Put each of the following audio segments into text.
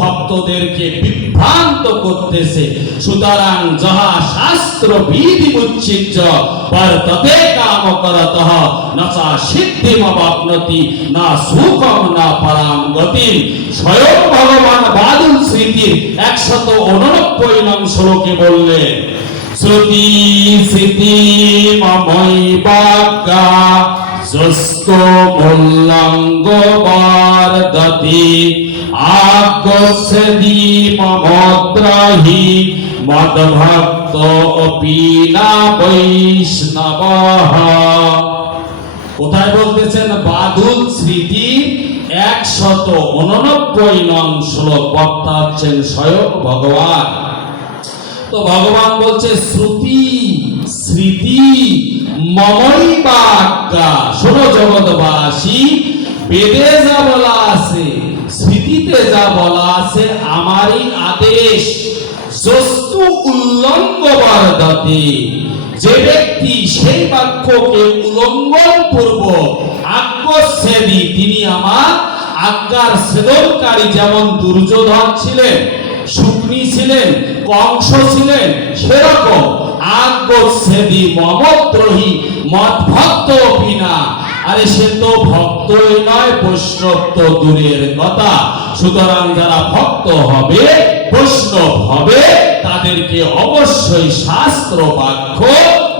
ভক্তদেরকে বিভ্রান্ত করতেছে। সুতরাং যাহা শাস্ত্র বিধি মুচ্ছিজ্য বর্ততে কাম করতঃ না চা সিদ্ধিমবাপ্নতি না সুখম না পরাম গতি। স্বয়ং ভগবান বাদুল স্মৃতির 189 নং শ্লোকে বললেন, শ্রুতি স্মৃতি মমৈ বাক্যা যস্তো মূল্যাঙ্গ বর্ধতি আজ্ঞস্যদি মমদ্রাহি মদ্ভক্ত অপি না বৈষ্ণবঃ। কোথায় বলতেছেন? বাদুল স্মৃতি 189 নং শ্লোক। বক্তা হচ্ছেন স্বয়ং ভগবান। তো ভগবান বলছে শ্রুতি স্মৃতি মমৈ বাক্যা। শোনো জগৎবাসী, বেদে যা বলা আছে, স্মৃতিতে যা বলা আছে, আমারই আদেশ। যস্তু উল্লঙ্ঘ বর্ধতে, যে ব্যক্তি সেই বাক্যকে উল্লঙ্ঘন পূর্বক আজ্ঞাচ্ছেদি, তিনি আমার আজ্ঞার ছেদনকারী। যেমন দুর্যোধন ছিলেন, শুকনি ছিলেন, কংস ছিলেন, সেরকম আজ্ঞাচ্ছেদি মমদ্রোহী মদ্ভক্ত অপিনা। আরে সে তো ভক্তই নয়, বৈষ্ণব তো দূরের কথা। সুতরাং যারা ভক্ত হবে, বৈষ্ণব হবে, তাদেরকে অবশ্যই শাস্ত্র বাক্য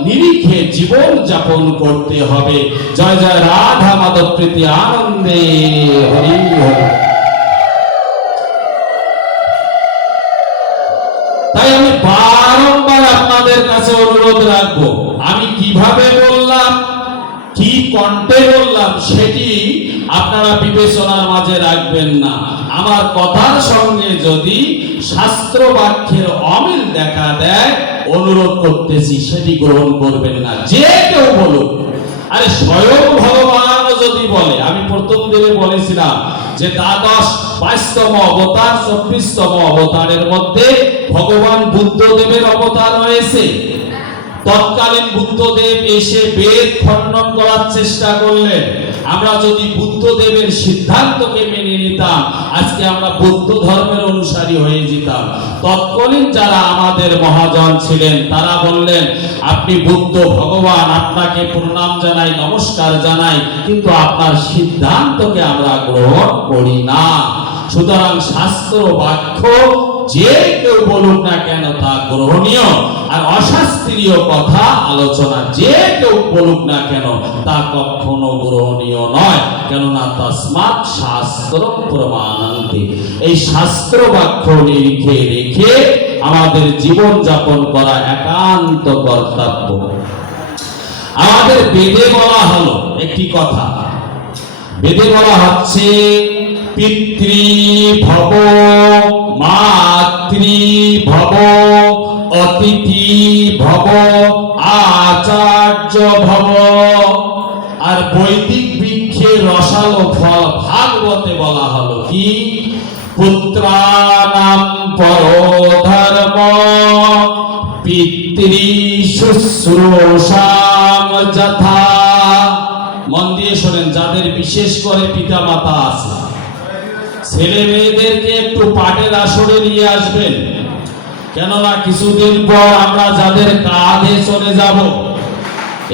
নিরিখে জীবন যাপন করতে হবে। জয় জয় রাধা মাধব প্রীতি আনন্দে হরি হরি। তাই আমি বারংবার আপনাদের কাছে অনুরোধ রাখবো, আমি কিভাবে বললাম, কি কণ্ঠে বললাম, সেটি আপনারা বিবেচনার মাঝে রাখবেন না। আমার কথার সঙ্গে যদি শাস্ত্র বাক্যের অমিল দেখা দেয়, অনুরোধ করতেছি সেটি গ্রহণ করবেন না, যে কেউ বলুক। আরে স্বয়ং ভগবান যদি বলে, আমি প্রথম দিনে বলেছিলাম যে দ্বাদশ 22তম অবতার 24তম অবতারের মধ্যে ভগবান বুদ্ধদেবের অবতার রয়েছে। তৎকালীন বুদ্ধদেব এসে বেদ খণ্ডন করার চেষ্টা করলেন। আমরা যদি বুদ্ধদেবের সিদ্ধান্তকে মেনে নিতাম, আজকে আমরা বৌদ্ধ ধর্মের অনুসারী হয়ে যেতাম। তৎকালীন যারা আমাদের মহাজন ছিলেন, তারা বললেন, আপনি বুদ্ধ ভগবান, আপনাকে প্রণাম জানাই, নমস্কার জানাই, কিন্তু আপনার সিদ্ধান্তকে আমরা গ্রহণ করি না। সুতরাং শাস্ত্র বাক্য যে কেউ বলুক না কেন তা গ্রহণীয়, আর অশাস্ত্রীয় কথা আলোচনা যে কেউ বলুক না কেন তা কখনো গ্রহণীয় নয়। কেননা তস্মাৎ শাস্ত্র প্রমাণান্তে, এই শাস্ত্র বাক্য নিরিখে রেখে আমাদের জীবন যাপন করা একান্ত কর্তব্য। আমাদের বেদে বলা হলো একটি কথা, বেদে বলা হচ্ছে পিতৃ ভব মাতৃ ভব অতিথি ভব আচার্য ভব। আর বৈদিক বৃক্ষে রসালো ফল ভাগবতে বলা হলো কি? পুত্রানাম পরধর্ম পিতৃ শুশ্রূষাম যথা। মন দিয়ে শোনেন, যাদের বিশেষ করে পিতা মাতা আছে, ছেলে মেয়েদেরকে একটু পাটের আসরে নিয়ে আসবেন। কেননা কিছুদিন পর আমরা যাদের কাঁধে চলে যাব,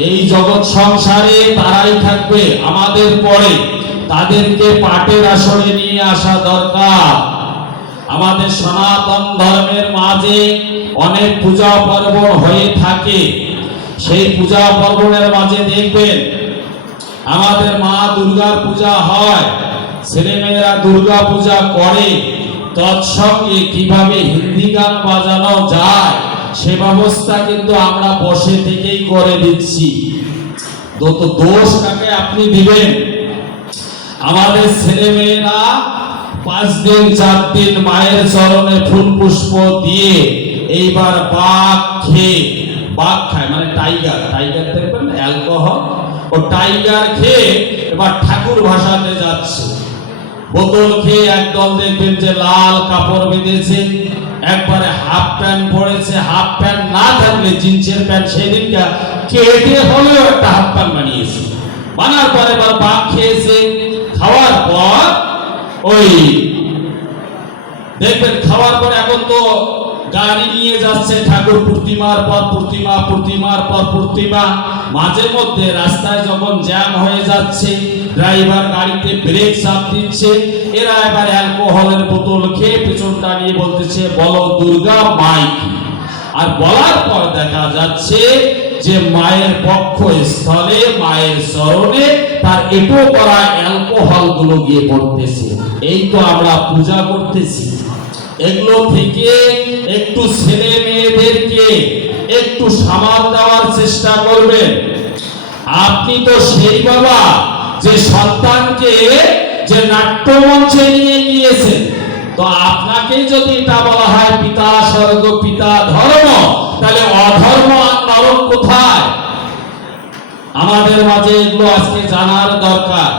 এই জগৎ সংসারে তারাই থাকবে আমাদের পরে, তাদেরকে পাটের আসরে নিয়ে আসা দরকার। আমাদের সনাতন ধর্মের মাঝে অনেক পূজা পার্বণ হয়ে থাকে। সেই পূজা পার্বণের মাঝে দেখবেন আমাদের মা দুর্গার পূজা হয়, ছেলেমেয়েরা দুর্গা পূজা করে, তৎসঙ্গে কিভাবে হিন্দি গান বাজানো যায় সে ব্যবস্থা কিন্তু আমরা বসে থেকেই করে দিচ্ছি। তো দোষ কাকে আপনি দিবেন? আমাদের ছেলেমেয়েরা 5 দিন 4 দিন মায়ের চরণে ফুল পুষ্প দিয়ে এইবার বাঘ খায়, মানে টাইগার দেখবেন অ্যালকোহল, ও টাইগার খেয়ে এবার ঠাকুর ভাসাতে যাচ্ছে। বোতল খেয়ে একদল দেখবেন যে লাল কাপড় বেঁধেছে, একবারে হাফ প্যান্ট পরেছে, হাফ প্যান্ট না থাকলে জিন্সের প্যান্ট সেদিনটা কেটে হলেও একটা হাফ প্যান্ট বানিয়েছে। বানার পর এবার বাঘ খেয়েছে, খাওয়ার পর ওই দেখবেন খাওয়ার পর এখন তো গাড়ি নিয়ে যাচ্ছে ঠাকুর প্রতিমার পর প্রতিমা, প্রতিমার পর প্রতিমা। মাঝে মধ্যে রাস্তায় যখন জ্যাম হয়ে যাচ্ছে, ড্রাইভার গাড়িতে ব্রেক চাপ দিচ্ছে, এরা এবার অ্যালকোহলের বোতল খেয়ে পেছনটা নিয়ে বলতেছে বলো দুর্গা মাই। আর বলার পর দেখা যাচ্ছে যে মায়ের পক্ষ স্থলে, মায়ের চরণে তার এটো করা অ্যালকোহল গুলো গিয়ে পড়তেছে। এই তো আমরা পূজা করতেছি। এগুলো থেকে একটু ছেলে মেয়েদেরকে একটু সামাল দেওয়ার চেষ্টা করবেন। আপনি তো সেই বাবা যে সন্তানকে যে নাট্যমঞ্চে নিয়ে গিয়েছেন, তো আপনাকে যদি এটা বলা হয় পিতা স্বর্গ পিতা ধর্ম, তাহলে অধর্ম আর নরক কোথায়? আমাদের মাঝে এগুলো আজকে জানার দরকার।